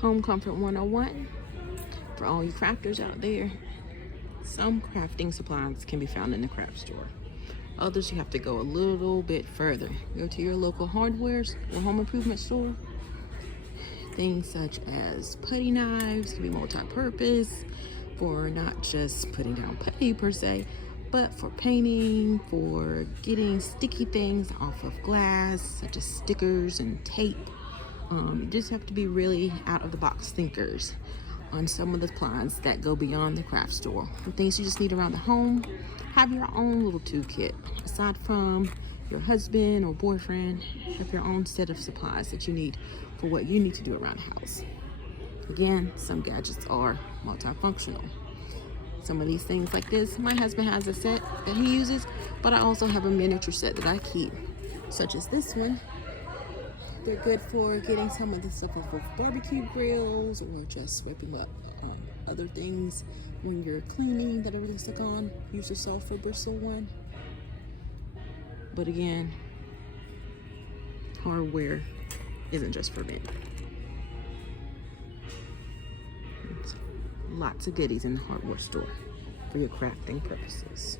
Home Comfort 101 for all you crafters out there. Some crafting supplies can be found in the craft store. Others you have to go a little bit further. Go to your local hardwares or home improvement store. Things such as putty knives can be multi-purpose for not just putting down putty per se, but for painting, for getting sticky things off of glass, such as stickers and tape. You just have to be really out of the box thinkers on some of the supplies that go beyond the craft store. The things you just need around the home, have your own little toolkit. Aside from your husband or boyfriend, have your own set of supplies that you need for what you need to do around the house. Again, some gadgets are multifunctional. Some of these things like this, my husband has a set that he uses, but I also have a miniature set that I keep, such as this one. They're good for getting some of the stuff off of barbecue grills or just ripping up other things when you're cleaning that everything's stuck on. Use a sulfur bristle one. But again, hardware isn't just for men. Lots of goodies in the hardware store for your crafting purposes.